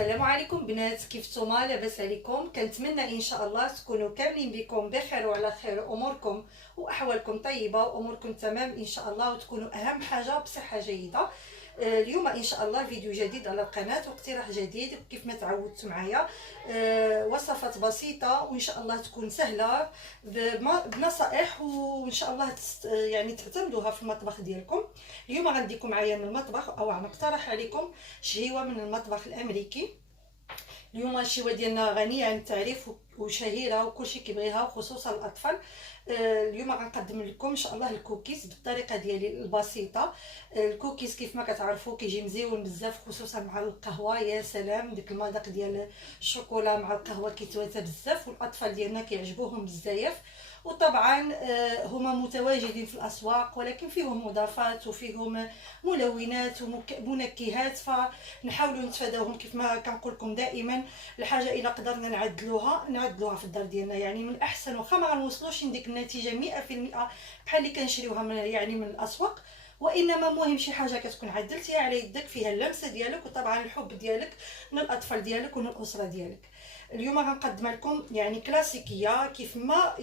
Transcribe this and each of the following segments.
السلام عليكم بنات، كيفتوما؟ لاباس عليكم؟ كنتمنى ان شاء الله تكونوا كاملين بكم بخير وعلى خير، اموركم واحوالكم طيبه واموركم تمام ان شاء الله، وتكونوا اهم حاجه بصحه جيده. اليوم ان شاء الله فيديو جديد على القناه واقتراح جديد كيف ما تعودتوا معايا. وصفات بسيطه وان شاء الله تكون سهله بنصائح، وان شاء الله يعني تعتمدوها في المطبخ ديالكم. اليوم غنديكم معايا من المطبخ او غنقترح عليكم شهيوه من المطبخ الامريكي. اليوم الشهوه ديالنا غنيه عن التعريف وشهيره وكلشي كيبغيها وخصوصا الاطفال. اليوم غنقدم لكم ان شاء الله الكوكيز بالطريقه ديالي البسيطه. الكوكيز كيف ما كتعرفوا كيجي مزيون بزاف خصوصا مع القهوه، يا سلام ديك المذاق ديال الشوكولا مع القهوه كيتواتى بزاف، والاطفال ديالنا كيعجبوهم بزاف. وطبعا هما متواجدين في الاسواق، ولكن فيهم مضافات وفيهم ملونات ومنكهات، فنحاولوا نتفاداوهم كيف ما كنقول لكم دائما. الحاجه الا قدرنا نعدلوها في الدار ديالنا، يعني من الاحسن واخا ما غنوصلوش لديك النتيجه 100% بحال اللي كنشريوها من الاسواق، وانما مهم شي حاجه كتكون عدلتيها على يدك، فيها اللمسه ديالك وطبعا الحب ديالك من الاطفال ديالك ومن الاسره ديالك. اليوم غنقدم لكم يعني كلاسيكيه كيف ما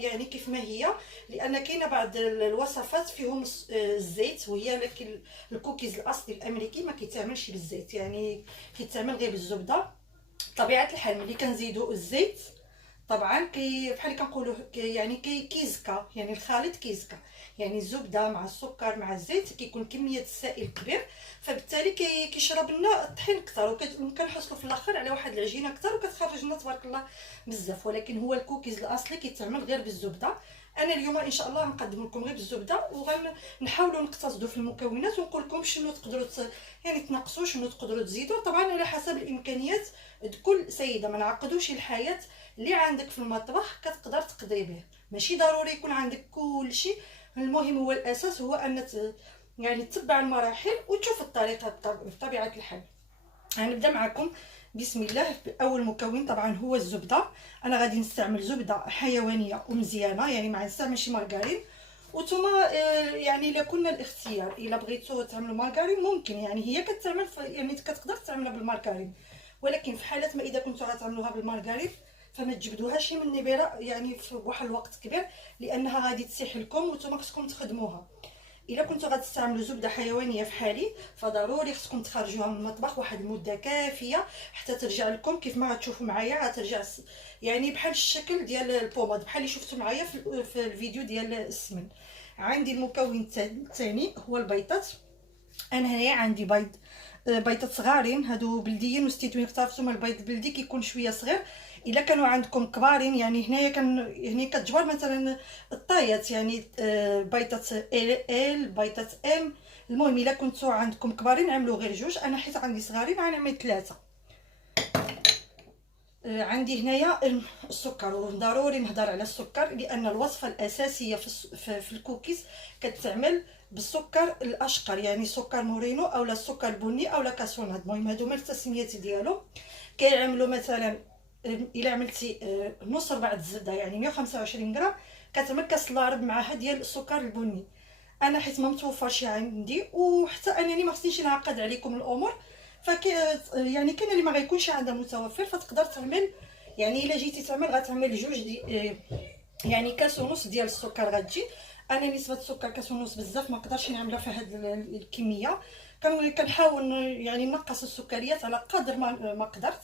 هي، لان كاينه بعض الوصفات فيهم الزيت، وهي لكن الكوكيز الاصلي الامريكي ما كيتعملش بالزيت، يعني كيتعمل غير بالزبده. طبيعه الحال ملي كنزيدوا الزيت طبعا بحال اللي كنقولوا يعني كيزكا، يعني الخليط كيزكا، يعني الزبده مع السكر مع الزيت كيكون كميه السائل كبير، فبالتالي كيشرب لنا الطحين اكثر، وكنحصلوا في الاخر على واحد العجينه اكثر وكتخرج لنا تبارك الله بزاف. ولكن هو الكوكيز الاصلي كيتعمل غير بالزبده. انا اليوم ان شاء الله غنقدم لكم غير بالزبده، وغنحاولوا نقتصدوا في المكونات ونقول لكم شنو تقدروا يعني تنقصوا، شنو تقدروا تزيدوا، طبعا على حسب الامكانيات كل سيده. ما نعقدوش الحياه، اللي عندك في المطبخ كتقدر تقضي به، ماشي ضروري يكون عندك كل شيء. المهم هو الاساس هو ان يعني تتبع المراحل وتشوف الطريقه بطبيعه الحال. غنبدا معكم بسم الله. اول مكون طبعا هو الزبده. انا غادي نستعمل زبده حيوانيه ومزيانه، يعني ما نستعملش مارغرين. وانتم يعني الا كنا الاختيار، الا بغيتوا تعملوا مارغرين ممكن، يعني هي كتعمل يعني كتقدر تعملها بالمارغرين، ولكن في حاله ما اذا كنتوا غتعملوها بالمارغرين فما تجبدوهاش من النبيره يعني في واحد الوقت كبير، لانها غادي تسيح لكم وانتم خصكم تخدموها. الا كنتوا غتستعملوا زبده حيوانيه في حالي فضروري خصكم تخرجوها من المطبخ واحد المده كافيه حتى ترجع لكم كيف ما غتشوفوا معايا، غترجع يعني بحال الشكل ديال البوماد بحال اللي شفتوا معايا في الفيديو ديال السمن. عندي المكون الثاني هو البيضات. انا هنايا عندي بيضات صغارين، هادو بلديين وستيتوين، اختارتو من البيض البلدي كيكون شويه صغير. الا كانوا عندكم كبارين، يعني هنايا هنا كتجبر مثلا الطايات، يعني بيضات ال بيضات ام. المهم الا كنتو عندكم كبارين عملوا غير جوج، انا حيت عندي صغارين غنعمل 3. عندي هنايا السكر، وضروري نهضر على السكر لان الوصفه الاساسيه في الكوكيز كتعمل بالسكر الاشقر، يعني سكر مورينو او لا السكر البني او لا كاسوناد. المهم هادو هما التسميات ديالو. كيعملوا مثلا الا عملتي نص ربع الزبده يعني 125 غرام كتعمل كاس لا معها ديال السكر البني. انا حيت ما متوفرش عندي، وحتى انني ما خصنيش نعقد عليكم الامور، يعني كاين اللي ما غيكونش عندها متوفر فتقدر تعمل، يعني الا جيتي تعمل غتعمل جوج يعني كاس ونص ديال السكر غتجي. انا نسبه السكر كاس ونص بزاف ما نقدرش نعملها في هذه الكميه، كنحاول يعني نقص السكريات على قدر ما قدرت.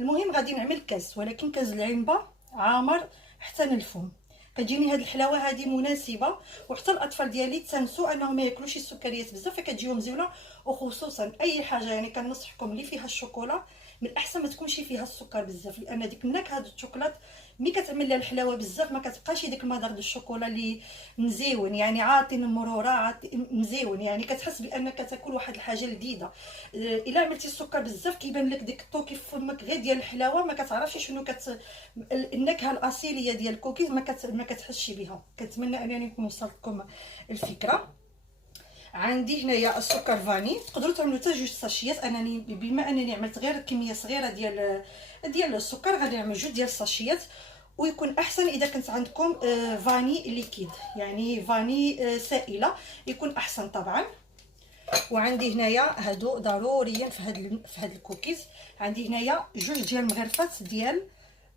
المهم غادي نعمل كاس، ولكن كاس العنبه عامر حتى الفم. كتجيني هاد الحلاوه هذه مناسبه، وحتى الاطفال ديالي تنسوا انهم ما ياكلوش السكريات بزاف فكتجيهم زوينه. وخصوصا اي حاجه يعني كنصحكم اللي فيها الشوكولا من الاحسن ما تكونش فيها السكر بزاف، لان ديك النكهه ديال الشوكولات ملي كتعمل لها الحلاوه بزاف ما كتبقاش ديك المذاق ديال الشوكولا اللي مزيون، يعني عاطي المروره مزيون، يعني كتحس بانك تاكل واحد الحاجه لذيذه. الا عملتي السكر بزاف كيبان لك ديك الطوكي في فمك غير ديال الحلاوه، ما كتعرفش شنو النكهه الاصيليه ديال الكوكيز ما كتحسش بها. كنتمنى انني نكون وصلت لكم الفكره. عندي هنايا السكر فاني، تقدروا تعملوا حتى 2 ساشيات. بما انني عملت غير كميه صغيره ديال السكر غادي نعمل 2 ديال الساشيات، ويكون احسن اذا كانت عندكم فاني ليكيد، يعني فاني سائله يكون احسن طبعا. وعندي هنايا هادو ضروريا في هاد الكوكيز. عندي هنايا جوج ديال المغرفات ديال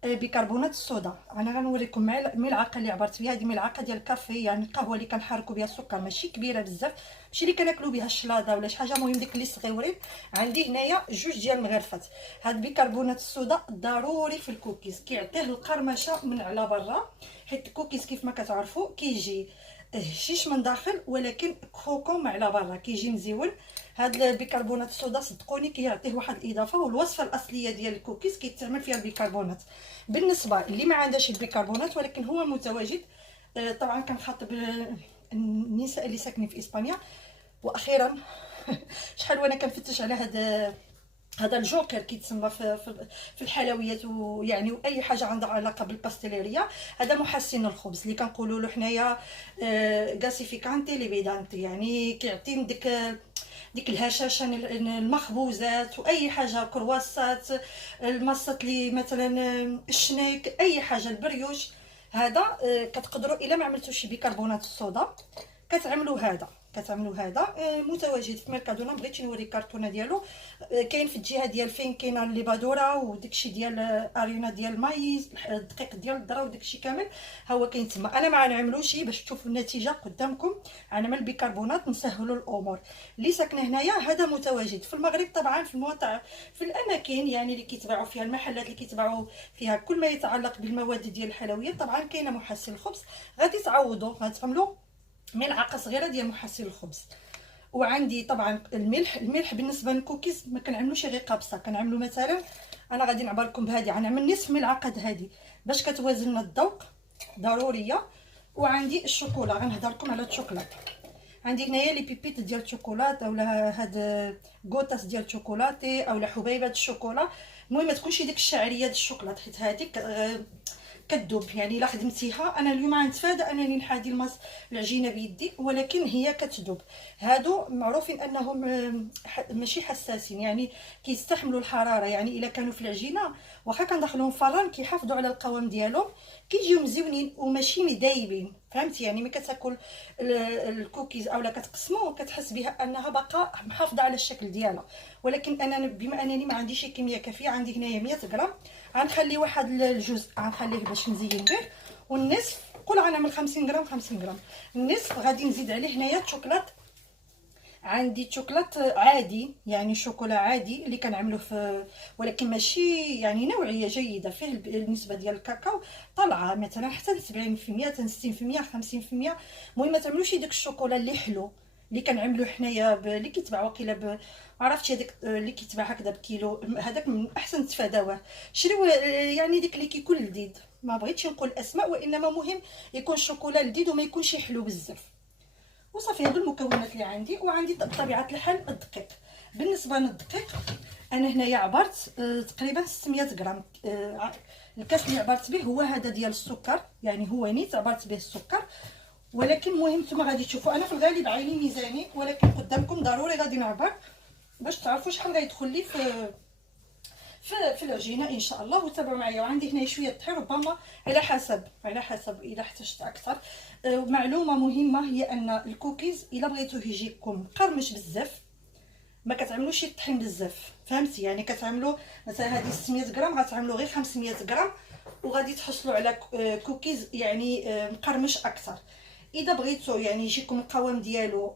بيكربونات الصودا. انا غنوريكم ملعقه اللي عبرت بها. هذه ملعقه ديال الكافي، يعني القهوه اللي كنحركوا بها السكر، ماشي كبيره بزاف، ماشي اللي كناكلوا بها الشلاضه ولا شي حاجه، المهم ديك اللي صغيورين. عندي هنايا جوج ديال المغرفات. هاد بيكربونات الصودا ضروري في الكوكيز، كيعطيه القرمشه من على برا، حيت الكوكيز كيف ما كتعرفوا كيجي هشيش من داخل ولكن كوكو على برا، كيجي مزيون. هاد البيكربونات الصودا صدقوني كيعطيه واحد الاضافه، والوصفه الاصليه ديال الكوكيز كيتعمل فيها البيكربونات. بالنسبه اللي ما عندهاش البيكربونات ولكن هو متواجد، طبعا كنخاطب النساء اللي ساكنين في اسبانيا. واخيرا شحال وانا كنفتش على هذا الجوكر كيتسمى في الحلويات، ويعني واي حاجه عندها علاقه بالباستيليريا. هذا محسن الخبز اللي كنقولوا له حنايا غاسيفيكانتي ليفيدانتي، يعني كيعطي ديك الهشاشه المخبوزات واي حاجه، كرواسات، المصات لي مثلا، الشنيك، اي حاجه، البريوش. هذا كتقدروا الا ما عملتوش بيكربونات الصودا كتعملوا هذا متواجد في ميركادونا. بغيتي نوري الكرتونه ديالو، كاين في الجهه ديال فين كاينه الليبادوره وداكشي ديال ارينا ديال المايز، الدقيق ديال الذره وداكشي كامل ها هو كاين تما. انا ما غنعملوش باش تشوفوا النتيجه قدامكم، غنعمل البيكربونات نسهلوا الامور. اللي ساكنه هنايا هذا متواجد في المغرب طبعا، في المواطع، في الاماكن يعني اللي كيتباعوا فيها، المحلات اللي كيتباعوا فيها كل ما يتعلق بالمواد ديال الحلويات. طبعا كاينه محسن الخبز، غادي تعوضوا، غتعملوا ملعقه صغيره ديال محسن الخبز. وعندي طبعا الملح بالنسبه للكوكيز ما كنعملوش غير قابصه، كنعملو مثلا، انا غادي نعبر لكم بهذه، غنعمل نصف ملعقه هذه باش كتوازن لنا الذوق، ضروريه. وعندي الشوكولا، غنهضر لكم على الشوكولاط. عندي هنايا لي بيبيت ديال الشوكولاط، اولا هاد غوطاس ديال الشوكولاتي، اولا حبيبات الشوكولا. المهم ما تكونش ديك الشعريه ديال الشوكولاط، حيت هذيك كتذوب. يعني الا خدمتيها، انا اليوم غنتفادى انني نحادي العجينه بيدي، ولكن هي كتذوب. هادو معروفين انهم ماشي حساسين، يعني كيستحملوا الحراره، يعني الا كانوا في العجينه واخا كندخلوهم فران كيحافظوا على القوام ديالهم، كيجيو مزيونين وماشي مدايبين. فهمتي؟ يعني ملي كتاكل الكوكيز اولا كتقسمو كتحس بها انها باقا محافظه على الشكل ديالها. ولكن انا بما انني ما عنديش كميه كافيه، عندي هنايا 100 غرام، غنخلي واحد الجزء غنخليه باش نزين به، والنصف قول غنعمل 50 غرام 50 غرام، النصف غادي نزيد عليه هنايا الشوكولاط. عندي شوكولاط عادي، يعني شوكولا عادي اللي كنعملوه في، ولكن ماشي يعني نوعيه جيده، فيه النسبه ديال الكاكاو طالعه مثلا حتى 70% حتى 60% 50%. المهم ما تعملوش داك الشوكولا اللي حلو اللي كنعملوه حنايا اللي كيتباع واقيلا عرفتي هذاك اللي كيتباع هكذا بكيلو، هذاك من احسن تفاداوه. شريو يعني ديك اللي كيكون لذيذ، ما بغيتش نقول الاسماء، وانما مهم يكون الشوكولا لذيذ وما يكونش حلو بزاف. وصافي هادو المكونات اللي عندي. وعندي بطبيعه الحال الدقيق. بالنسبه للدقيق انا هنايا عبرت تقريبا 600 غرام. الكاس اللي عبرت به هو هذا ديال السكر، يعني هو نيت عبرت به السكر. ولكن المهم نتوما غادي تشوفوا، انا في الغالب عيني ميزاني، ولكن قدامكم ضروري غادي نعبر باش تعرفوا شحال غيدخل لي في العجينه ان شاء الله. وتابعوا معايا. وعندي هنا شويه طحين، ربما على حسب اذا احتجت اكثر. معلومه مهمه هي ان الكوكيز الا بغيتوه يجيكم مقرمش بزاف ما كتعملوش الطحين بزاف، فهمتي؟ يعني كتعملوا مثلا هذه 600 غرام غتعملوا غير 500 غرام، وغادي تحصلوا على كوكيز يعني مقرمش اكثر. اذا بغيتو يعني يجيكم القوام ديالو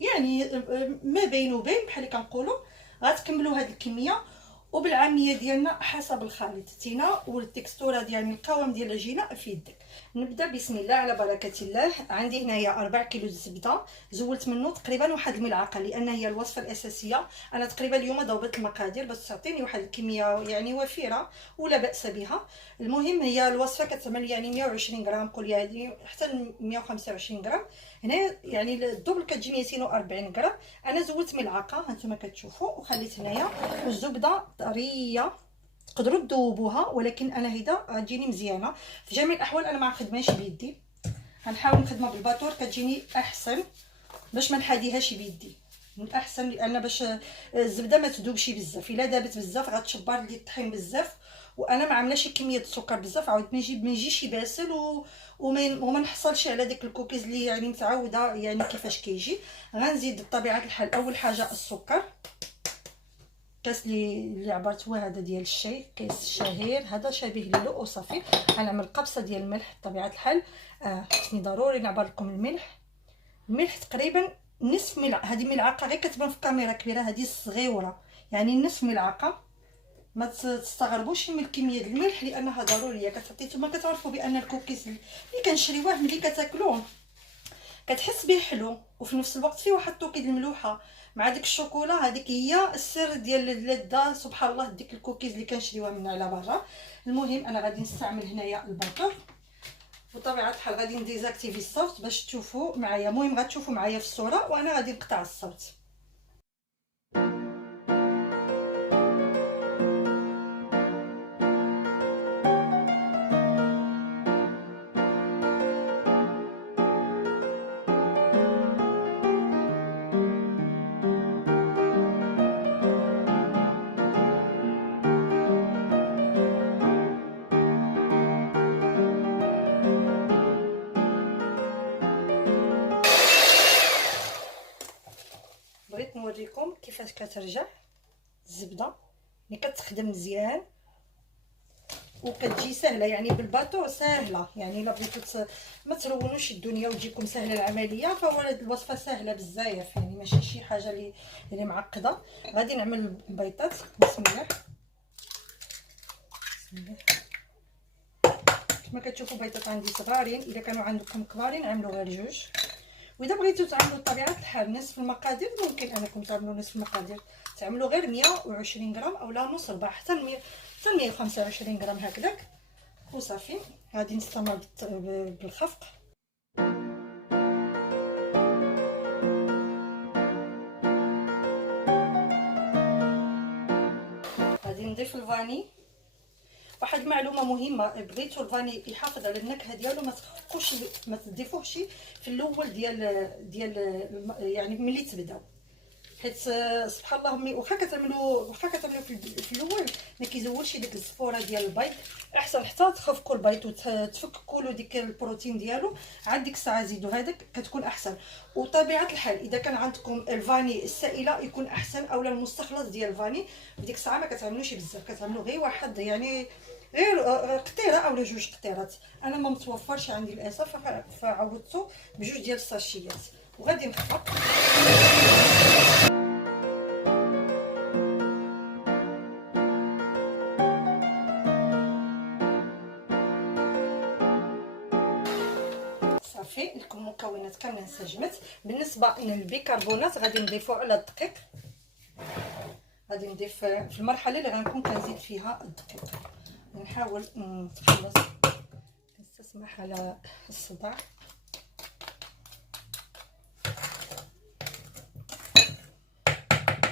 يعني ما بين وبين بحال اللي كنقولوا، غتكملوا هذه الكميه. وبالعاميه ديالنا حسب الخليط تينا والتكستوره ديال القوام ديال العجينه في يدك. نبدا بسم الله على بركه الله. عندي هنايا 4 كيلو الزبده، زولت منه تقريبا واحد الملعقه لان هي الوصفه الاساسيه. انا تقريبا اليوم ضوبت المقادير باش تعطيني واحد الكميه يعني وفيره ولا باس بها. المهم هي الوصفه كتعمل يعني 120 غرام، قول يعني حتى 125 غرام. هنا يعني الدبل كتجي 240 غرام. انا زولت ملعقه هانتوما كتشوفوا، وخليت هنايا الزبده طريه تقدروا تذوبوها، ولكن انا هيدا غتجيني مزيانه. في جميع الاحوال انا ما نخدمهاش بيدي، غنحاول نخدمها بالباطور كتجيني احسن باش ما نحاديهاش بيدي. من الاحسن، لان باش الزبده ما تذوبش بزاف. الا دابت بزاف غتشبر لي الطحين بزاف، وانا ما عاملاش كميه السكر بزاف، عاود ما يجيش يباسل وما نحصلش على ديك الكوكيز اللي يعني متعوده يعني كيفاش كيجي. غنزيد بطبيعه الحال اول حاجه السكر، كاس اللي عبرت هو هذا ديال الشاي، كاس الشهير هذا شبيه ليلو وصافي. غنعمل قبصه ديال الملح بطبيعه الحال. خصني ضروري نعبر لكم الملح تقريبا نصف ملعقه. هذه ملعقه غير كتبان في الكاميرا كبيره، هذه صغيره يعني نصف ملعقه. ما تستغربوش من كميه الملح لانها ضروريه. كتعطي كتعرفوا بان الكوكيز اللي كنشريوه ملي كتاكلوه كتحس به حلو، وفي نفس الوقت فيه واحد الطوكي ديال الملوحه مع ديك الشوكولا. هذيك هي السر ديال اللذه سبحان الله ديك الكوكيز اللي كنشريوها من على برا. المهم انا غادي نستعمل هنايا الباتور، بطبيعه الحال غادي نديزاكتيفي الصوت باش تشوفوا معايا. المهم غتشوفوا معايا في الصوره وانا غادي نقطع الصوت. بغيت نوريكم كيفاش كترجع الزبده ملي كتخدم مزيان وكتجي سهله، يعني بالباطو سهله. يعني الا بغيتو ما ترونوش الدنيا وتجيكم سهله العمليه، فهو الوصفه سهله بزاف، يعني ماشي شي حاجه اللي معقده. غادي نعمل البيضات. بسم الله بسم الله. كما كتشوفوا بيضات عندي صغارين، اذا كانوا عندكم كبارين عملوا غير جوج، واذا بغيتو تعملوا بطبيعه الحال نصف المقادير ممكن انكم تعملوا نصف المقادير، تعملوا غير 120 غرام اولا نص ربع حتى 125 غرام هكذاك وصافي. غادي نستمر بالخفق. غادي نضيف الفاني. واحد المعلومه مهمه، بغيتو الفاني يحافظ على النكهه ديالو ما تضيفوهش في الاول ديال يعني ملي تبداو، حيت سبحان الله واخا كتعملوا في الاول ما كيزولش ديك الزفوره ديال البيض. احسن حتى تخفقوا البيض وتفككوا له ديك البروتين ديالو، عاد ديك الساعه زيدوا هذاك كتكون احسن. وطبيعه الحال اذا كان عندكم الفاني السائله يكون احسن، اولا المستخلص ديال الفاني بديك الساعه ما كتعملوش بزاف، كتعملوا غير واحد يعني غير قطيره اولا جوج قطيرات. انا ما متوفرش عندي للاسف فعوضته بجوج ديال الساشيات وغادي نخفق. صافي المكونات كامله انسجمت. بالنسبه للبيكربونات غادي نضيفو على الدقيق. غادي نضيف في المرحله اللي غنكون كنزيد فيها الدقيق. نحاول نتخلص نستسمح على الصداع.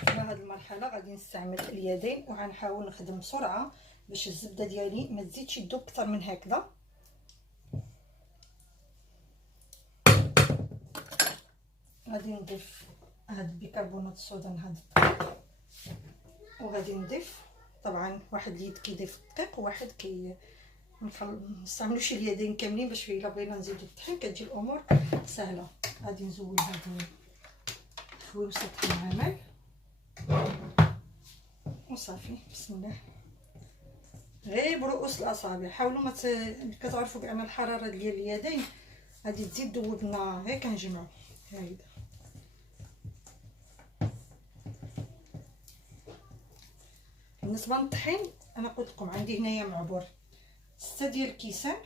في هذه المرحله غادي نستعمل اليدين وغنحاول نخدم بسرعه باش الزبده ديالي ما تزيدش تذوب اكثر من هكذا. غادي نضيف هاد بيكربونات الصودا لهاد الدقيق، وغادي نضيف طبعا واحد اليد كيضيف الدقيق وواحد نستعملوش اليدين كاملين باش الا بغينا نزيدو الطحين كتجي الامور سهله. غادي نزول هاد خوي سطح العمل وصافي. بسم الله. غير برؤوس الاصابع حاولوا ما كتعرفوا بان الحراره ديال اليدين غادي تزيد دوبنا. غير كنجمعوا هايدا. بالنسبه للطحين انا قلت لكم عندي هنايا معبور 6 ديال الكيسان،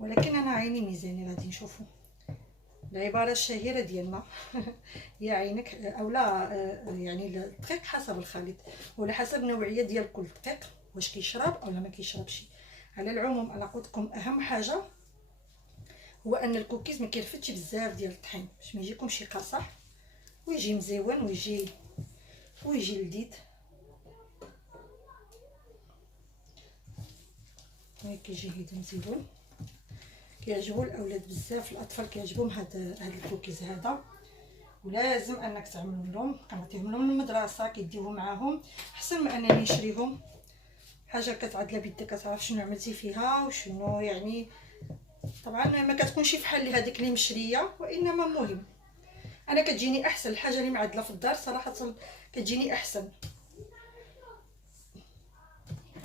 ولكن انا عيني ميزاني. غادي نشوفوا العباره الشهيره ديالنا يا عينك اولا يعني الدقيق حسب الخليط وعلى حسب النوعيه ديال كل دقيق واش كيشرب اولا ما كيشربش. على العموم انا قلت لكم اهم حاجه هو ان الكوكيز ما كيرفدش بزاف ديال الطحين باش ما يجيكمش قاصح ويجي مزيون ويجي لذيذ. كيجي هيدا مزيون، كيعجبوا الاولاد بزاف، الاطفال كيعجبهم هاد الكوكيز هذا ولازم انك تعمل لهم، كنعطيهم لهم المدرسه كيديوهم معاهم احسن من انني نشريهم. حاجه كتعدل بيدك، كتعرف شنو عملتي فيها وشنو يعني. طبعا ما كتكونش بحال اللي هذيك اللي مشريه، وانما مهم انا كتجيني احسن الحاجه اللي معدله في الدار صراحه، كتجيني احسن.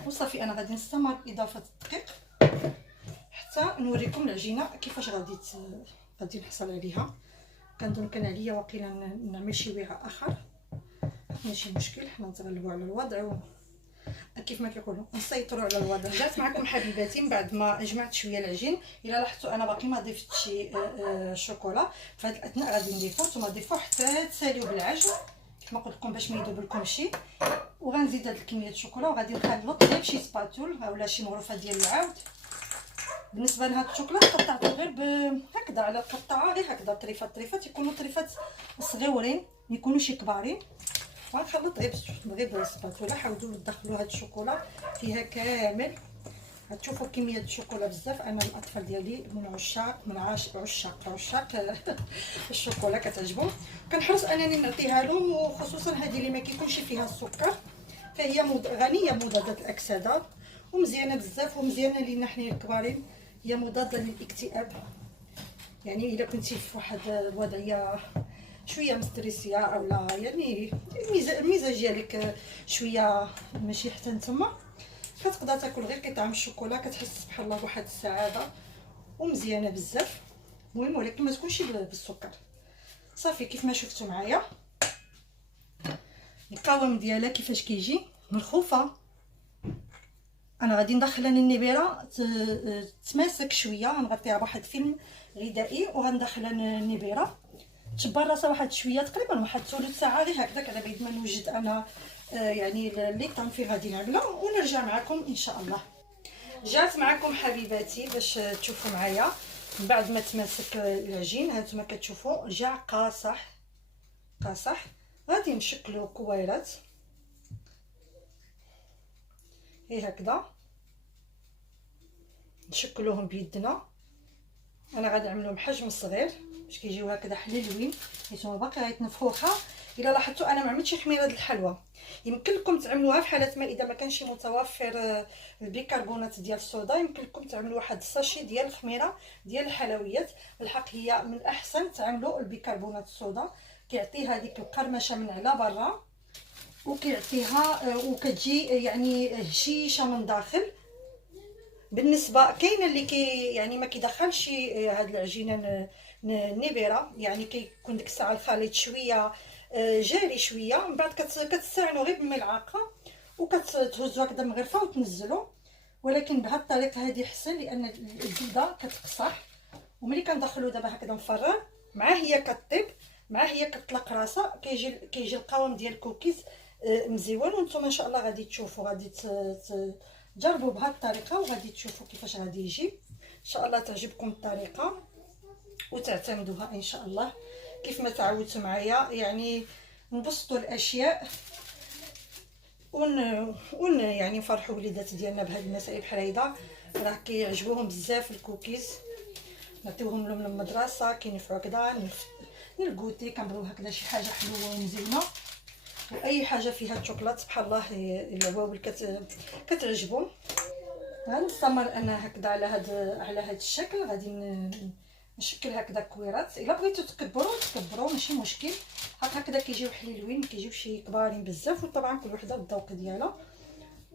وصافي انا غادي نستمر باضافه الدقيق حتى نوريكم العجينه كيفاش غادي نحصل عليها. كنظن كان عليا واقيلا نعمل شي وعاء اخر، ماشي مشكل، حنا نتغلبوا على الوضع كيف ما كيقولوا نسيطروا على الوضع. جات معكم حبيباتي من بعد ما جمعت شويه العجين. الا لاحظتوا انا باقي ما ضفتش شوكولا، فهاد الاثناء غادي نضيفو، نتوما ضيفوا حتى تساليو بالعجن كيف ما قلت لكم باش ما يذوب لكمشي. وغنزيد هاد الكميه الشوكولا وغادي نخلط غير بشي سباتول اولا شي مغرفه ديال العاود. بالنسبه لهاد الشوكولا قطعته غير هكذا على القطعه، غير هكذا طريفات يكونوا طريفات صغيورين، ما يكونوش كبارين. وغنخلط غير بالسباتولا. حاولوا تدخلوا هاد الشوكولا فيها كامل. غتشوفوا كميه الشوكولا بزاف. انا الاطفال ديالي من عشاق الشوكولا، كتعجبهم. كنحرص انني نعطيها لهم، وخصوصا هذه اللي ما كيكونش فيها السكر، فهي غنيه مضادات الاكسده ومزيانه بزاف، ومزيانه لينا حنا الكبارين. هي مضاده للاكتئاب، يعني الا كنتي في واحد الوضعيه شويه مستريسيه اولا يعني المزاج ديالك شويه ماشي حتى نتما، كتقدر تاكل غير قطعه من الشوكولا، كتحس بحال الله بواحد السعاده ومزيانه بزاف. المهم ولكن ما تكونش بالسكر. صافي كيف ما شفتوا معايا القوام ديالها كيفاش كيجي ملخوفه. انا غادي ندخلها للنبيره تماسك شويه، غنغطيها بواحد فيلم غذائي وغندخلها للنبيره تشبر راسها واحد شويه، تقريبا واحد ثلث ساعه غير هكذاك، على بيد ما نوجد انا يعني اللي طنفي غادي نعملها ونرجع معكم ان شاء الله. جات معكم حبيباتي باش تشوفوا معايا من بعد ما تماسك العجين. هانتوما كتشوفوا جا قاصح. غادي نشكلوا كويرات هي هكذا، نشكلوهم بيدنا. انا غادي نعملهم حجم صغير باش كيجيو هكذا حليلوين، نتوما باقي غيتنفخوها. الا لاحظتوا انا ما عملتش خميره الحلوى، يمكن لكم تعملوها في حاله ما اذا ما كانش متوفر البيكربونات ديال الصودا، يمكن لكم تعملوا واحد الساشي ديال الخميره ديال الحلويات. بالحق هي من الاحسن تعملوا البيكربونات الصودا، كيعطي هذيك القرمشه من على برا وكيعطيها وكتجي يعني هشيشه من داخل. بالنسبه كاينه اللي يعني ما كيدخلش هاد العجينه النبيره، يعني كيكون ديك الساعه الخليط شويه جاري شويه، من بعد كتستعنوا غير بملعقه وكتهزوا هكذا مغرفه وتنزلوا. ولكن بهذه الطريقه هذه احسن، لان الزبده كتقصح، وملي كندخلوا دابا هكذا مفرغ مع هي كطيب مع هي كتطلق راسها، كيجي القوام ديال الكوكيز مزيون. وانتم ان شاء الله غادي تشوفوا، غادي تجربوا بهذه الطريقه وغادي تشوفوا كيفاش غادي يجي. ان شاء الله تعجبكم الطريقه وتعتمدوها ان شاء الله كيف ما تعودتوا معايا. يعني نبسطوا الاشياء يعني نفرحوا وليدات ديالنا بهذه المسائل بحال هيدا، راه كيعجبوهم بزاف الكوكيز. نعطيوهم لهم للمدرسه كينفعوا هكذا الكوتي، كنبغيو هكذا شي حاجه حلوه ومزيونه. واي حاجه فيها الشوكولات بحال الله العواول كتعجبهم. غنستمر انا هكذا على هذا الشكل. غادي نشكل هكذا كويرات. الا بغيتو تكبروا ماشي مشكل، هكذا كيجيو حليلوين، ما كيجيوش كبارين بزاف، وطبعا كل وحده بالذوق ديالها.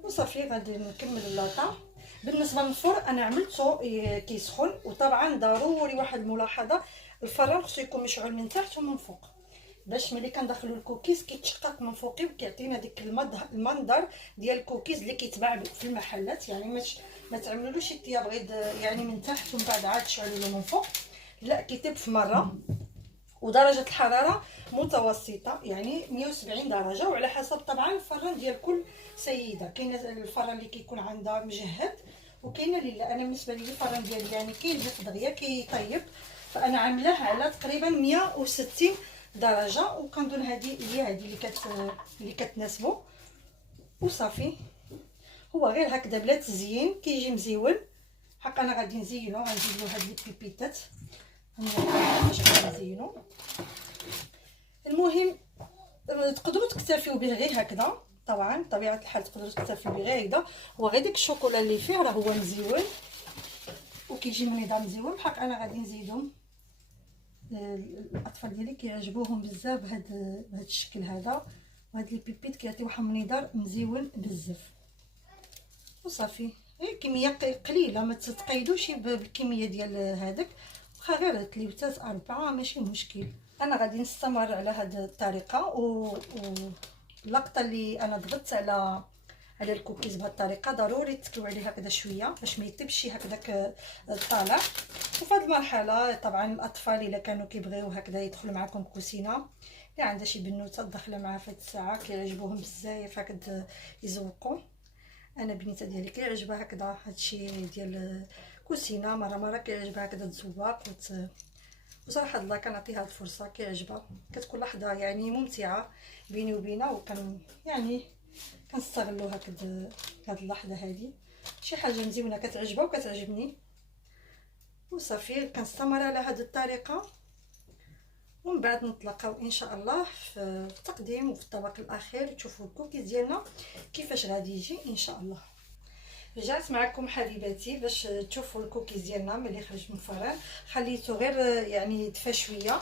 وصافي غادي نكمل اللاطه. بالنسبه للفرن انا عملته كيسخن، وطبعا ضروري واحد الملاحظه، الفران خصو يكون مشعول من تحت ومن فوق باش ملي كندخلوا الكوكيز كيتشقق من فوقي وكيعطينا ديك المنظر ديال الكوكيز اللي كيتباع في المحلات. يعني ما تعملولوش الطياب غير يعني من تحت ومن بعد عاد تشعلوا له من فوق، لا كيطيب في مره. ودرجه الحراره متوسطه يعني 170 درجه، وعلى حسب طبعا الفران ديال كل سيده. كاينه الفران اللي كيكون عندها مجهد، وكاينه اللي لا. انا بالنسبه لي الفران ديالي يعني كيلبس دغيا كيطيب، فانا عاملاه على تقريبا 160 درجه، وكنظن هذه هي اللي كتناسبو. وصافي هو غير هكذا بلا تزيين كيجي مزيون. حق انا غادي نزينو، غنزيد له هاد لي بيبيتات باش نزينو. المهم تقدروا تكتفيو به غير هكذا. طبعا طبيعه الحال تقدروا تكتفيو به غير هكذا. وغير داك الشوكولا اللي فيه راه هو مزيون وكيجي من نظام مزيون. بحال انا غادي نزيدهم. الاطفال ديالي كيعجبوهم بزاف بهذا الشكل هذا، وهاد لي بيبيت كيعطيو واحد المنظر مزيون بزاف. وصافي غير كميه قليله، ما تتقيدوش بالكميه ديال هذاك، واخا غير تليوتات 4 ماشي مشكل. انا غادي نستمر على هذه الطريقه اللقطه اللي انا ضغطت على الكوكيز بهذه الطريقه ضروري تكلو عليه هكذا شويه باش ما يطيبش هكذاك طالع. وفي هذه المرحله طبعا الاطفال الا كانوا كيبغيو هكذا يدخلوا معكم كوسينه، اللي عندها شي بنوته داخله معها في هذه الساعه كيعجبوهم بزاف هكذا يزوقوا. انا بنيته ديالي كيعجبها هكذا هادشي ديال كوسينه، مره كيعجبها هكذا تزوق وصراحه الله كنعطيها الفرصه كيعجبها. كتكون لحظه يعني ممتعه بيني وبينها، وكان يعني كنستغلوا هكذا هاد اللحظه هذه. شي حاجه مزيونه كتعجبها وكتعجبني. وصافي كنستمر على هذه الطريقه، ومن بعد نتلاقاو ان شاء الله في التقديم وفي الطبق الاخير تشوفوا الكوكيز ديالنا كيفاش غادي يجي ان شاء الله. رجعت معكم حبيباتي باش تشوفوا الكوكيز ديالنا ملي خرج من الفران. خليته غير يعني يدفى شويه،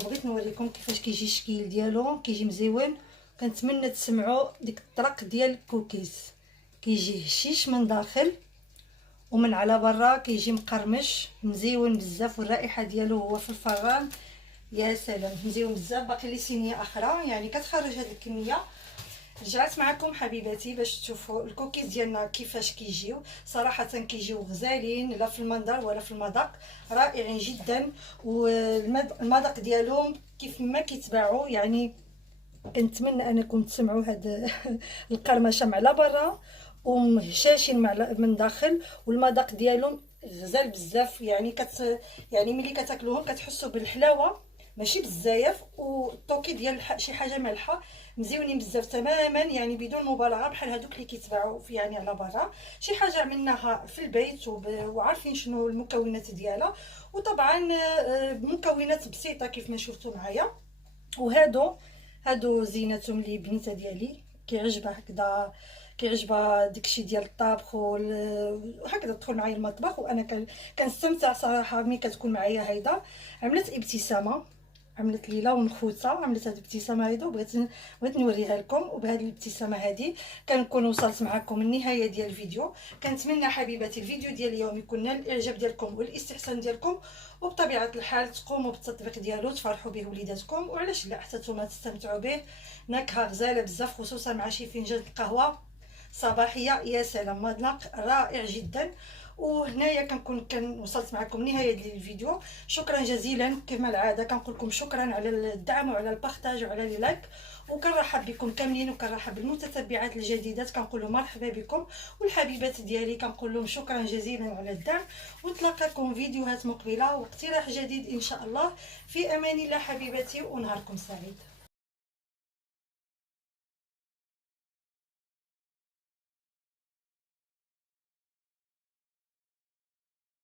وبغيت نوريكم كيفاش كيجي الشكل ديالو، كيجي مزيون. كنتمنى تسمعوا ديك الطرق ديال الكوكيز، كيجي هشيش من داخل ومن على برا كيجي مقرمش مزيون بزاف، والرائحه ديالو هو في الفران يا سلام مزيون بزاف. باقي لي صينيه اخرى يعني كتخرج هذه الكميه. رجعت معكم حبيباتي باش تشوفوا الكوكيز ديالنا كيفاش كيجيو. صراحه كيجيو غزالين، لا في المنظر ولا في المذاق، رائعين جدا. والمذاق ديالهم كيف ما كيتباعوا يعني. كنتمنى انكم تسمعوا هاد القرمشه على برا ومهشاشين من داخل، والمذاق ديالهم غزال بزاف يعني. يعني ملي كتاكلوهم كتحسوا بالحلاوه ماشي بزاف، والطوكي ديال شي حاجه مالحه مزيونين بزاف تماما يعني بدون مبالغه، بحال هذوك اللي كيتباعوا في يعني على برا. شي حاجه عملناها في البيت وعارفين شنو المكونات ديالها، وطبعا مكونات بسيطه كيف ما شفتوا معايا. هادو زينتهم لي بنيته ديالي كيعجبها هكذا، كيعجبها داكشي ديال الطبخ وهكذا تدخل معايا المطبخ. وانا كنستمتع صراحه ملي كتكون معايا هيدا. عملت ابتسامه، عملت ليلى ونخوتها عملت هذه الابتسامه هيدا، بغيت نوريها لكم. وبهذه الابتسامه هذه كنكون وصلت معكم النهايه ديال الفيديو. كنتمنى حبيباتي الفيديو ديال اليوم يكون نال الاعجاب ديالكم والاستحسان ديالكم، وبطبيعه الحال تقوموا بالتطبيق ديالو تفرحوا به وليداتكم، وعلاش لا حتى نتوما تستمتعوا به. نكهه غزاله بزاف خصوصا مع شي فنجان القهوه صباحيه يا سلام، مذاق رائع جدا. وهنايا كنكون وصلت معكم نهايه ديال الفيديو. شكرا جزيلا كما العاده كنقول لكم شكرا على الدعم وعلى البارطاج وعلى اللايك، وكنرحب بكم كاملين وكنرحب بالمتتبعات الجديدات كنقول لهم مرحبا بكم، والحبيبات ديالي كنقول لهم شكرا جزيلا على الدعم. ونتلاقاكم فيديوهات مقبله واقتراح جديد ان شاء الله. في امان الله حبيباتي ونهاركم سعيد.